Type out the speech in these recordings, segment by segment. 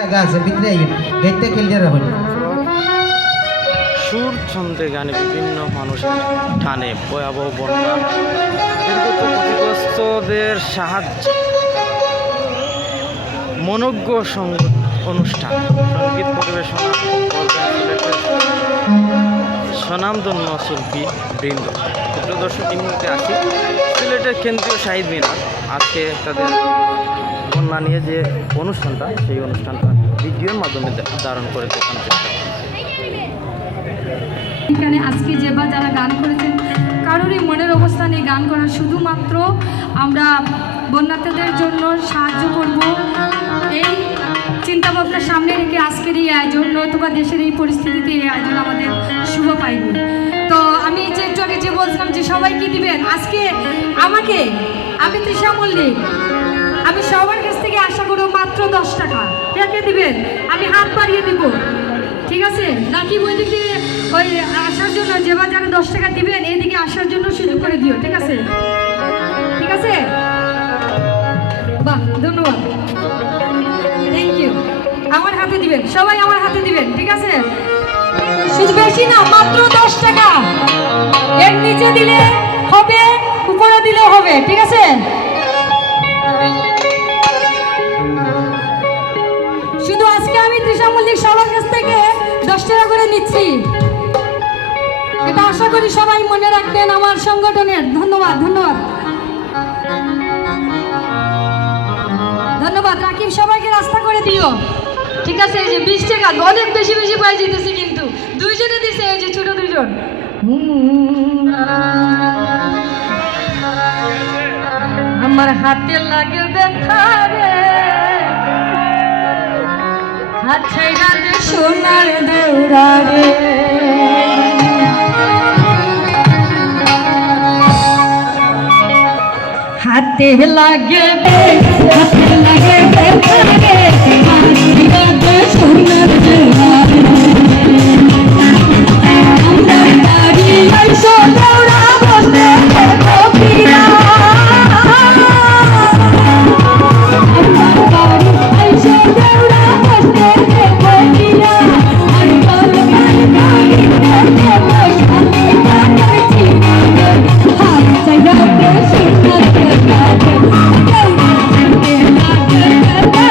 জায়গা আছে ভিতরে দেখতে ক্লিয়ার হবে। সুর ছন্দে গানে বিভিন্ন মানুষের টানে ভয়াবহ বন্যা ক্ষতিগ্রস্তদের সাহায্যে মনোজ্ঞ সঙ্গীত অনুষ্ঠান সঙ্গীত পরিবেশনা স্বনামধন্য শিল্পী বৃন্দ। প্রিয় দর্শক, এই মুহূর্তে আছি সিলেটের কেন্দ্রীয় শহীদ মিনার। আজকে তাদের বন্যা নিয়ে যে অনুষ্ঠানটা, সেই অনুষ্ঠানটা ভিডিওর মাধ্যমে ধারণ করে দেখানোর চেষ্টা করছি। এখানে আজকে যে বা যারা গান করেছেন, কারোরই মনের অবস্থা নেই গান করার, শুধুমাত্র আমরা বন্যার্থীদের জন্য সাহায্য করব এই চিন্তাভাবনা সামনে রেখে আজকের এই আয়োজন, নয়তোবা দেশের এই পরিস্থিতিতে এই আয়োজন আমাদের শুভ পাইনি। তো আমি যে একটু আগে যে বলছিলাম যে সবাই কি দিবেন আজকে আমাকে, আমি তৃষা মল্লিক, আমি সবার কাছ থেকে আশা করব মাত্র 10 টাকা। কে কে দিবেন? আমি হাত বাড়িয়ে দিব, ঠিক আছে? নাকি ওই দিক দিয়ে ওই আসার জন্য যে বা যারা 10 টাকা দিবেন এইদিকে আসার জন্য সুযোগ করে দিও, ঠিক আছে? ঠিক আছে, বাহ, ধন্যবাদ, থ্যাংক ইউ। আমার হাতে দিবেন, সবাই আমার হাতে দিবেন, ঠিক আছে? শুধু বেশি না, মাত্র 10 টাকা। এর নিচে দিলে হবে, উপরে দিলেও হবে, ঠিক আছে? শুধু আজকে আমি তৃষা মল্লিক সবার কাছ থেকে 10 টাকা করে নিচ্ছি, এটা আশা করি সবাই মনে রাখবেন আমার সংগঠনের। ধন্যবাদ, ধন্যবাদ, ধন্যবাদ। রাকিব, সবাইকে রাস্তা করে দিও, ঠিক আছে? এই যে 20 টাকা অনেক বেশি বেশি পাই যেতেছে, কিন্তু দুইজনে দিছে, এই যে ছোট দুইজন। আমার হাতে লাগে ব্যথা রে, হাত ছাইরা দে সোনার দেউরা রে, হাতে লাগে হাতে লাগে ব্যথা রে, হাত ছাইরা দে সোনার দেউরা রে, আমরা বাড়ি আইসো দেউরা বসে দেখো ফিরা, আমার বাড়ি আইসো দেউরা বসে দেখো ফিরা, আর বল গান গাই দেখো বসে গানের চিনা রে, হাত ছাইরা দে সোনার দেউরা রে, দেউরা হাতে লাগে ব্যথা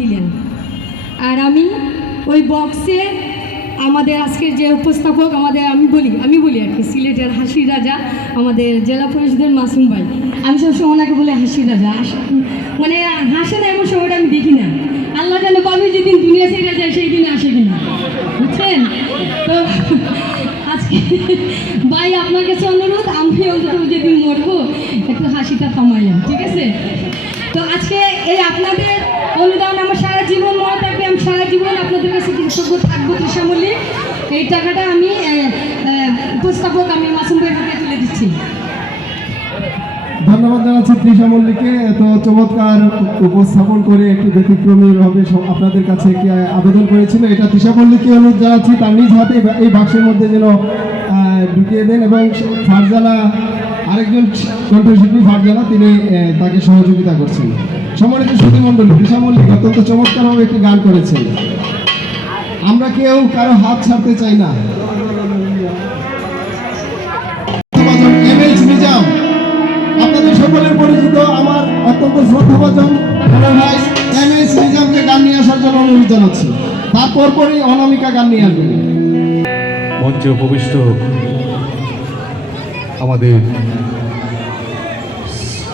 দিলেন। আর আমি ওই বক্সে আমাদের আজকের যে উপস্থাপক আমি বলি আর কি, সিলেটের হাসির রাজা আমাদের জেলা পরিষদের মাসুম ভাই। আমি সবসময় ওনাকে বলি হাসির রাজা, মানে হাসে না এমন সময়টা আমি দেখি না। আল্লাহ জানে কবে যেদিন দুনিয়া ছেড়ে যায় সেই দিনে আসে কিনা, বুঝছেন? তো আজকে ভাই আপনার কাছে অনুরোধ, আমি অন্তত যেদিন মরবো একটু হাসিটা থামাইলাম, ঠিক আছে? তো আজকে এই আপনাদের অনুদান আমার সারা জীবন মনে থাকবে, আমি সারা জীবন আপনাদের কাছে কৃতজ্ঞ থাকবো। তৃষা মল্লিক, এই টাকাটা আমি উপস্থাপক আমি মাসুম ভাইয়ের হাতে তুলে দিচ্ছি। ধন্যবাদ জানাচ্ছি তৃষা মল্লিককে, এত চমৎকার উপস্থাপন করে একটু ব্যতিক্রমীভাবে আপনাদের কাছে একটি আবেদন করেছিল। এটা তৃষা মল্লিককে অনুরোধ জানাচ্ছি তার নিজ হাতে এই বাক্সের মধ্যে যেন ঢুকিয়ে দেন, এবং ফারজানা আরেকজন কণ্ঠশিল্পী ফারজানা তিনি তাকে সহযোগিতা করছেন। সম্মানিত সুধীমণ্ডলী, তৃষা মল্লিক অত্যন্ত চমৎকারভাবে একটি গান করেছেন। আমরা কেউ কারো হাত ছাড়তে চাই না। নিজাম আপনাদের সকলের পরিচিত আমার অত্যন্ত শ্রদ্ধাভাজন ভাই এমএস নিজামকে গান নিয়ে আসার জন্য অনুরোধ জানাচ্ছি। তারপর পরই অনামিকা গান নিয়ে আসবেন। মঞ্চে উপবিষ্ট আমাদের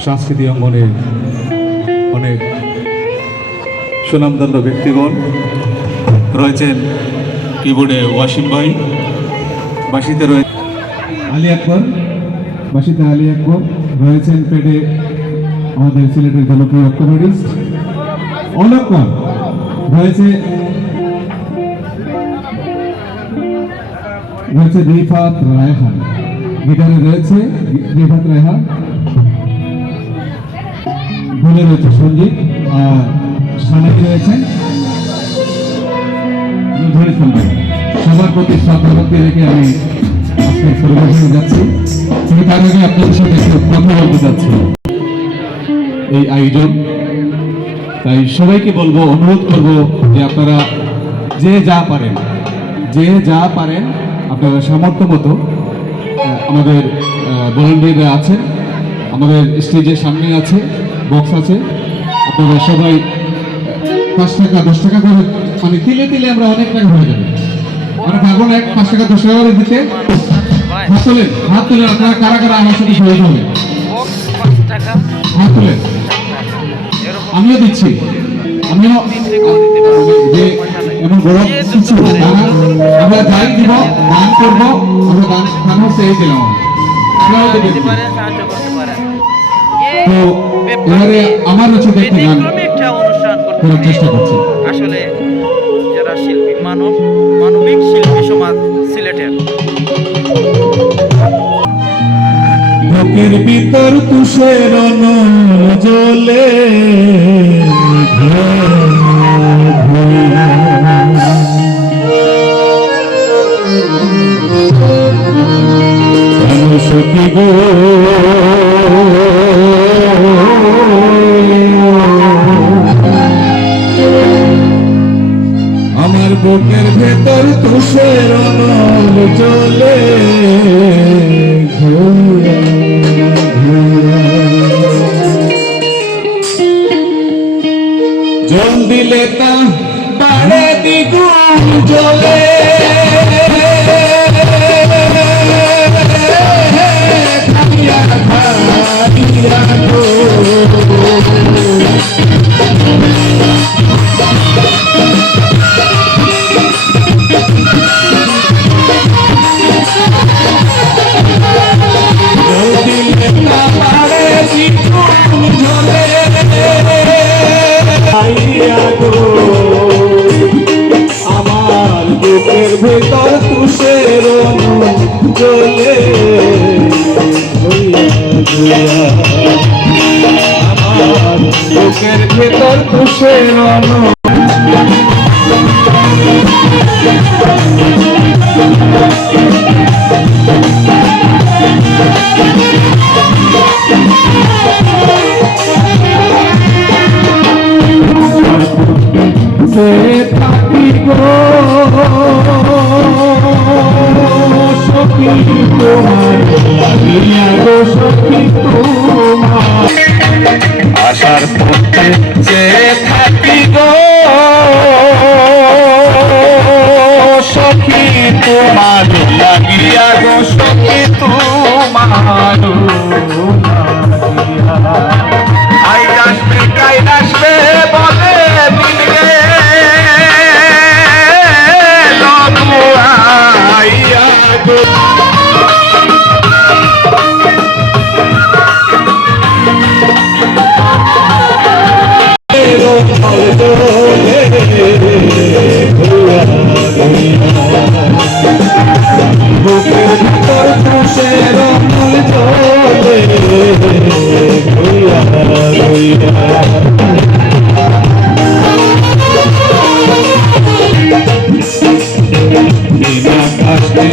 সাংস্কৃতিক অঙ্গনের অনেক সুনামধন্য ব্যক্তিগণ রয়েছেন। কিবোর্ডে ওয়াসিম ভাই, বাঁশিতে রয়েছে আলী আকবর, বাঁশিতে আলী আকবর রয়েছেন। পেটে আমাদের সিলেটের জনপ্রিয় অক্টোবরিস্ট অলক্ষণ রয়েছে রিফাত রায়হান, গিটারে রয়েছে রিফাত রায়হান, ভুলে রয়েছে সঞ্জিত, আর সানাকি রয়েছেন ধরে ফেলবেন। সবার প্রতি শ্রদ্ধাভক্তি রেখে আমি আজকের পরিবেশনে যাচ্ছি। তবে তার আগে আপনাদের সাথে একটু কথা বলতে চাচ্ছি এই আয়োজন, তাই সবাইকে বলবো, অনুরোধ করব যে আপনারা যে যা পারেন আপনারা সামর্থ্য মতো, আমাদের ভলান্টিয়াররা আছে, আমাদের স্টেজের সামনে আছে, বক্স আছে, আপনারা সবাই 5 টাকা 10 টাকা করে, মানে তিলে আমরা অনেক টাকা হয়ে যাবে, মানে ভাবুন 5 টাকা 10 টাকা করে দিতে। হাত তুলে আপনারা কারা কারা আমার সাথে সহযোগ হবে, হাত তুলে। আমিও দিচ্ছি, যে এমন বড় কিছু আমরা যাই দিব, দান করবো, আমরা দান হচ্ছে এই দিলাম। তো এবারে আমার হচ্ছে একটি গান করার চেষ্টা করছি। আসলে যারা শিল্পী, মানবিক শিল্পী সমাজ সিলেটের, বুকের ভিতর তুষের জ্বলে সখী গো, আমার বুকের ভেতর তুষের জ্বলে জল দিলে তা বাড়ে দ্বিগুণ জ্বলে, আমার বুকের ভেতর তুষের জ্বলে, আমার বুকের ভেতর তুষের থাকি গো সখী তোমার, গো সখী তোমার আশার পথে যে থাকি গো। সখী তোমার লাগিয়া গো সখী তোমার আই আসবে কাই আসবে বলে দিনগে আইয়া গো বুকের ভিতর খুশের মূল চলে ঘুইয়া ঘুইয়া বিনা কাশে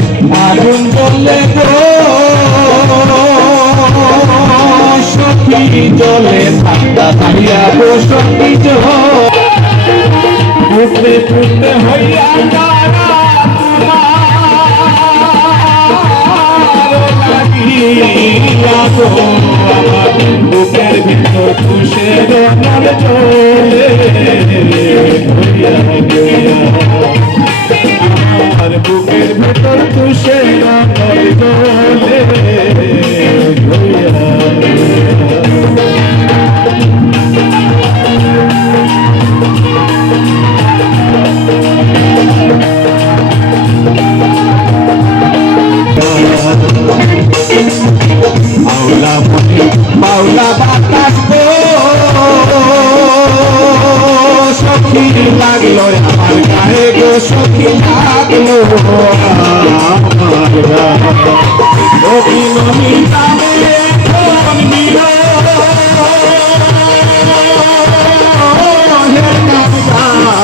আগুন বললে গো সখী জলে থাকতা হারিয়া গো সখী ফুটতে ফুটতে হইয়া তারা লাগিয়া গো আমার বুকের ভিতর খুশের নল চলে ঘুরিয়া ঘুরিয়া আমার বুকের ভিতর খুশের নল চলে ঘুরিয়া মাওলা বাতাস গো সখী লাগলো আমার গায়ে গো সখী লাগলো আমার গায়ে ও কি নমিতা কোন মিলো হে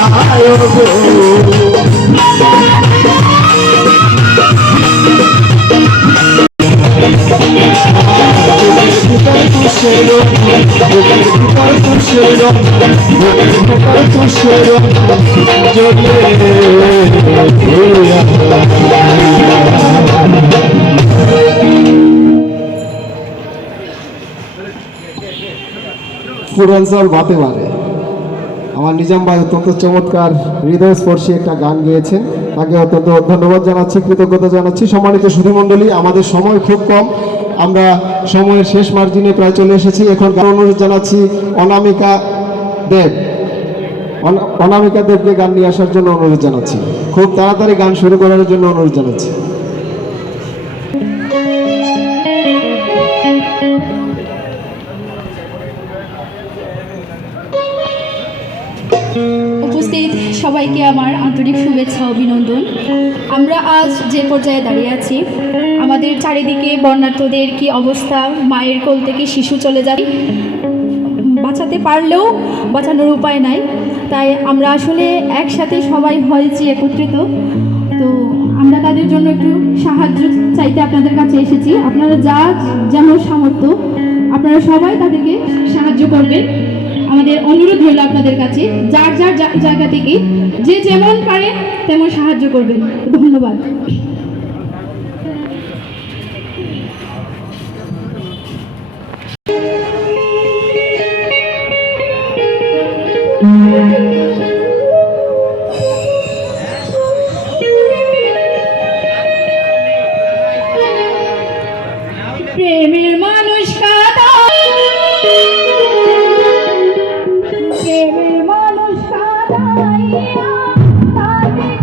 গায় গো পূর্বাঞ্চল বাতে বারে আমার নিজাম ভাই অত্যন্ত চমৎকার হৃদয়স্পর্শী একটা গান গেয়েছেন, তাকে অত্যন্ত ধন্যবাদ জানাচ্ছি, কৃতজ্ঞতা জানাচ্ছি। সম্মানিত সুধীমণ্ডলী, আমাদের সময় খুব কম, আমরা সময়ের শেষ মার্জিনে প্রায় চলে এসেছি। এখন অনুরোধ জানাচ্ছি অনামিকা দেবকে গান নিয়ে আসার জন্য অনুরোধ জানাচ্ছি। খুব তাড়াতাড়ি গান শুরু করার জন্য অনুরোধ জানাচ্ছি। উপস্থিত সবাইকে আমার আন্তরিক শুভেচ্ছা অভিনন্দন। আমরা আজ যে পর্যায়ে দাঁড়িয়ে আছি, আমাদের চারিদিকে বন্যার্থদের কি অবস্থা, মায়ের কোল থেকে শিশু চলে যায়, বাঁচাতে পারলেও বাঁচানোর উপায় নাই। তাই আমরা আসলে একসাথে সবাই হয়েছি একত্রিত, তো আমরা তাদের জন্য একটু সাহায্য চাইতে আপনাদের কাছে এসেছি। আপনারা যা যেমন সামর্থ্য আপনারা সবাই তাদেরকে সাহায্য করবেন। আমাদের অনুরোধ হলো আপনাদের কাছে যার যার জায়গা থেকে যে যেমন পারে তেমন সাহায্য করবেন। ধন্যবাদ। প্রেমের মানুষ কাঁদা, প্রেমের মানুষ কাঁদাইয়া তাদের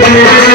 রে